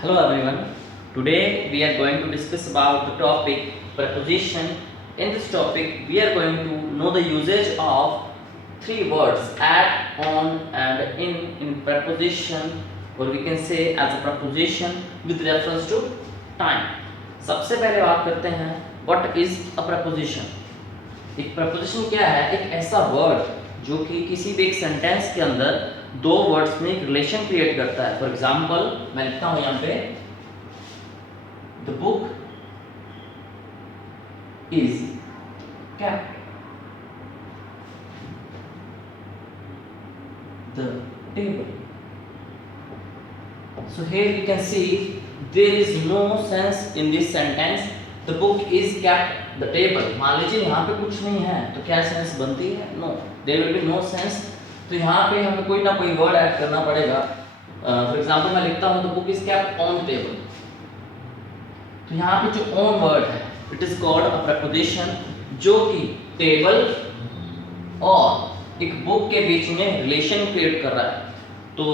Hello everyone. Today we are going to discuss about the topic preposition. In this topic we are going to know the usage of three words at, on and in preposition, or we can say as a preposition with reference to time. सबसे पहले बात करते हैं what is a preposition. एक preposition क्या है? एक ऐसा वर्ड जो कि किसी भी एक सेंटेंस के अंदर दो वर्ड्स में एक रिलेशन क्रिएट करता है. फॉर एग्जाम्पल मैं लिखता हूं यहां पे the book is kept, the table. So here you can see there is no sense in this sentence. The book is kept, the table. मान लीजिए यहाँ पे कुछ नहीं है तो क्या सेंस बनती है? No, there will be no sense. तो यहाँ पे हमें कोई ना कोई वर्ड ऐड करना पड़ेगा. फॉर एग्जाम्पल मैं लिखता हूँ the book is kept on the table. तो यहाँ पे जो ऑन वर्ड है it is called a preposition जो कि टेबल और एक बुक के बीच में रिलेशन क्रिएट कर रहा है. तो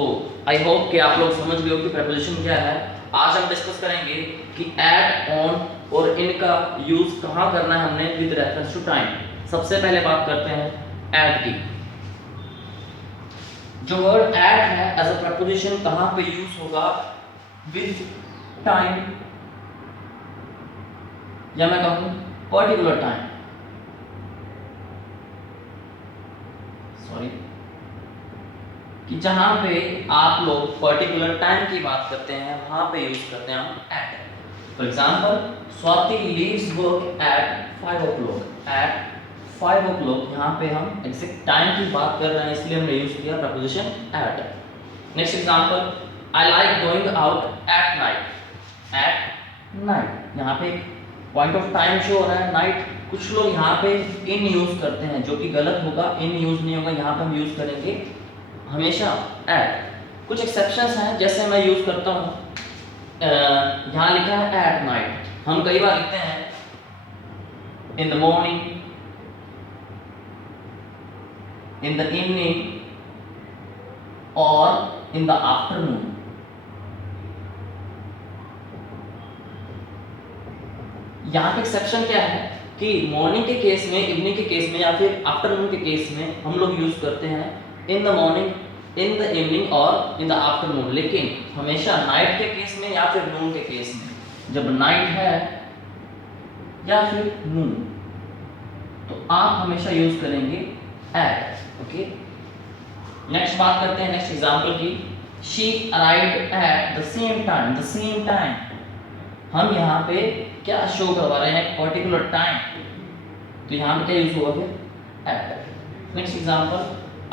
आई होप कि आप लोग समझ गए हो कि preposition क्या है. आज हम डिस्कस करेंगे कि एट, ऑन और इन का यूज कहाँ करना है हमने विद रेफरेंस टू टाइम. सबसे पहले बात करते हैं एट की. जो वर्ड एट है एज अ preposition कहाँ पे यूज होगा? विद टाइम, या मैं कहूँ पर्टिकुलर टाइम. सॉरी, कि जहां पे आप लोग पर्टिकुलर टाइम की बात करते हैं वहां पे यूज करते हैं हम at. For example Swati leaves work at 5 o'clock. At 5 o'clock यहाँ पे हम एग्जैक्ट टाइम की बात कर रहे हैं इसलिए हमने यूज किया preposition at. Next example I like going out at night. At night यहाँ पे पॉइंट ऑफ टाइम शो हो रहा है नाइट. कुछ लोग यहाँ पे इन यूज करते हैं जो कि गलत होगा. इन यूज नहीं होगा, यहाँ पे हम यूज करेंगे हमेशा एट. कुछ एक्सेप्शंस हैं जैसे मैं यूज करता हूँ यहाँ लिखा है एट नाइट. हम कई बार लिखते हैं in the morning, in the evening और इन द आफ्टरनून. यहाँ पे एक्सेप्शन क्या है कि मॉर्निंग के केस में, इवनिंग के केस में या फिर आफ्टरनून के केस में हम लोग यूज करते हैं in the morning, in the evening और इन द आफ्टरनून. लेकिन हमेशा नाइट के केस में या फिर नून के केस में, जब नाइट है या फिर नून, तो आप हमेशा यूज करेंगे एट. ओके, नेक्स्ट बात करते हैं नेक्स्ट एग्जांपल की. She arrived at the same time. The same time हम यहाँ पे क्या शो करवा रहे हैं? Particular time. तो यहाँ पे क्या यूज होगा फिर? At. Next example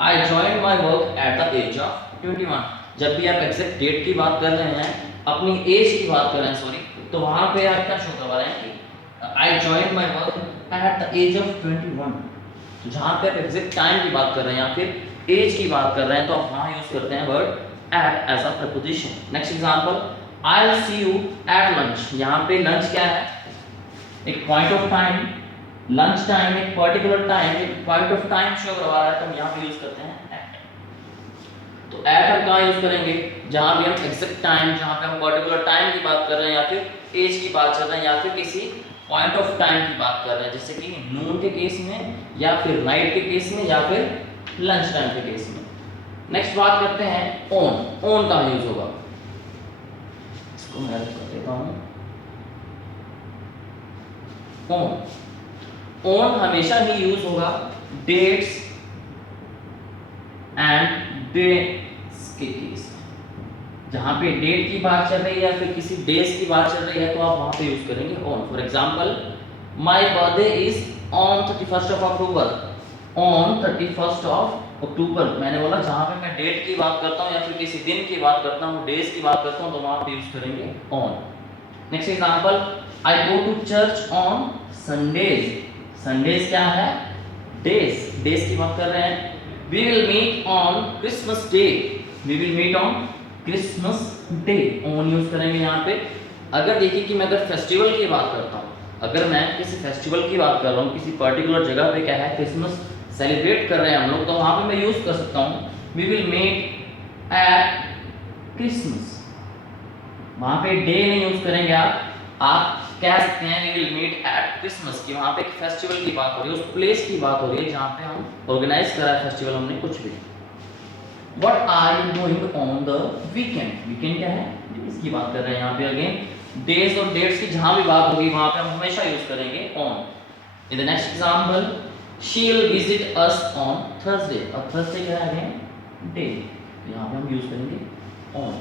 I joined my work at the age of 21. जब भी आप एग्जैक्ट डेट की बात कर रहे हैं, अपनी एज की बात कर रहे हैं सॉरी, तो वहां पे आप क्या शो करवा रहे हैं कि I joined my work at the age of 21. तो जहां पे आप एग्जैक्ट टाइम की बात कर रहे हैं या फिर एज की बात कर रहे हैं तो आप वहां यूज करते हैं word at as a preposition. Next example I will see you at lunch. यहाँ पे लंच क्या है? एक point of time. Lunch time एक पर्टिकुलर टाइम, एक पॉइंट ऑफ टाइम शो करवा रहा है तो हम यहाँ पे यूज करते हैं एट. तो एट हम कहाँ यूज करेंगे? जहाँ भी हम एग्जैक्ट टाइम, जहाँ पे हम पर्टिकुलर टाइम की बात कर रहे हैं या फिर एज की बात कर रहे हैं या फिर किसी पॉइंट ऑफ टाइम की बात कर रहे हैं, जैसे कि नून के केस में या फिर नाइट के केस में या फिर लंच टाइम के केस में. नेक्स्ट बात करते हैं ऑन. ऑन कहाँ यूज होगा? इसको मैं कर देता हूँ. ऑन ऑन हमेशा ही यूज होगा डेट्स एंड डेज के केस में. जहां पे डेट की बात चल रही है या फिर किसी डेज की बात चल रही है तो आप वहां पे यूज करेंगे on. For example my birthday is on 31st of October. On 31st of October मैंने बोला जहां पे मैं डेट की बात करता हूं या फिर किसी दिन की बात करता हूं, डेज की बात करता हूं तो वहां पे यूज करेंगे on. Next example I go to church on Sundays. Sundays क्या है? डेज. डेज की बात कर रहे हैं. We will meet on Christmas day. We will meet on Christmas day. On use करेंगे यहाँ पे. अगर देखिए कि मैं अगर फेस्टिवल की बात करता हूँ, अगर मैं किसी फेस्टिवल की बात कर रहा हूँ, किसी पर्टिकुलर जगह पे क्या है क्रिसमस सेलिब्रेट कर रहे हैं हम लोग, तो वहां पे मैं यूज कर सकता हूँ we will meet at Christmas. वहां पे डे नहीं यूज करेंगे आप कह सकते हैं we will meet at Christmas की, वहां पे एक फेस्टिवल की बात हो रही है, उस प्लेस की बात हो रही है जहां पे हम ऑर्गेनाइज करा है फेस्टिवल हमने कुछ भी। What are you doing on the weekend, weekend क्या है, इसकी बात कर रहे हैं यहाँ पे अगेन डेज और डेट्स की जहां भी बात होगी वहां पे हम हमेशा यूज करेंगे on. In the next example she will visit us on Thursday, अब थर्सडे क्या है अगेन डे, यहाँ पे हम यूज करेंगे ऑन।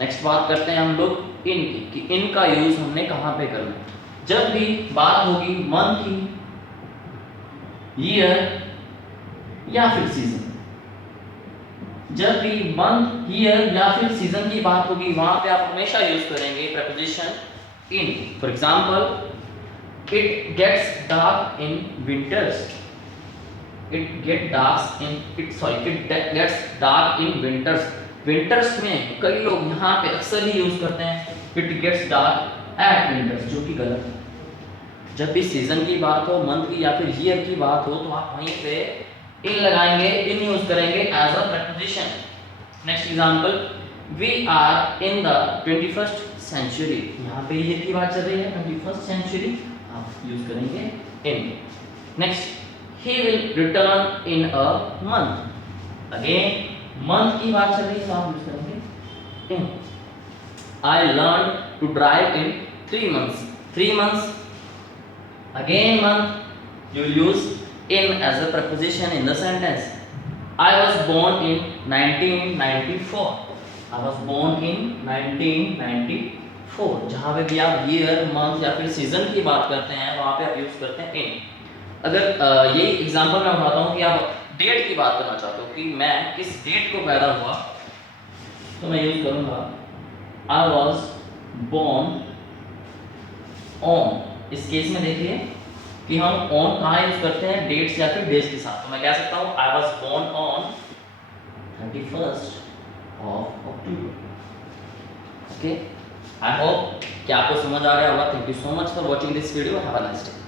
नेक्स्ट बात करते हैं हम लोग इन की, कि इन का यूज हमने कहाँ पे करना है। जब भी बात होगी मंथ की, ईयर या फिर सीजन, जब भी मंथ ईयर या फिर सीजन की बात होगी वहां पे आप हमेशा यूज करेंगे preposition in. For example it gets dark in winters, it gets dark in winters, winters में कई लोग यहाँ पे अक्सर ही यूज करते हैं it gets dark at winters, जो कि गलत है। जब भी सीजन की बात हो, मंथ की या फिर ईयर की बात हो, तो आप वहीं पे इन लगाएंगे, इन यूज करेंगे as a preposition। Next example we are in the 21st century, यहाँ पे ईयर की बात चल रही है 21st सेंचुरी, आप यूज करेंगे in. Next he will return in a month, again month की बात चल रही है तो आप यूज करेंगे in। I learned to drive in 3 months, 3 months, again month you use in as a preposition in the sentence। I was born in 1994, I was born in 1994, जहां पे भी आप ईयर मंथ या फिर सीजन की बात करते हैं वहां पे आप यूज करते हैं in। अगर यही एग्जांपल मैं उठाता हूँ कि आप डेट की बात करना चाहते हो कि मैं किस डेट को पैदा हुआ, तो मैं यूज करूंगा आई वॉज बोर्न ऑन। इस केस में देखिए कि हम ऑन कहाँ यूज करते हैं, डेट्स या फिर डेज के साथ, तो मैं कह सकता हूँ I was born on 31st of October। Okay, I hope कि आपको समझ आ गया होगा। Thank you so much for watching this video, have a nice day.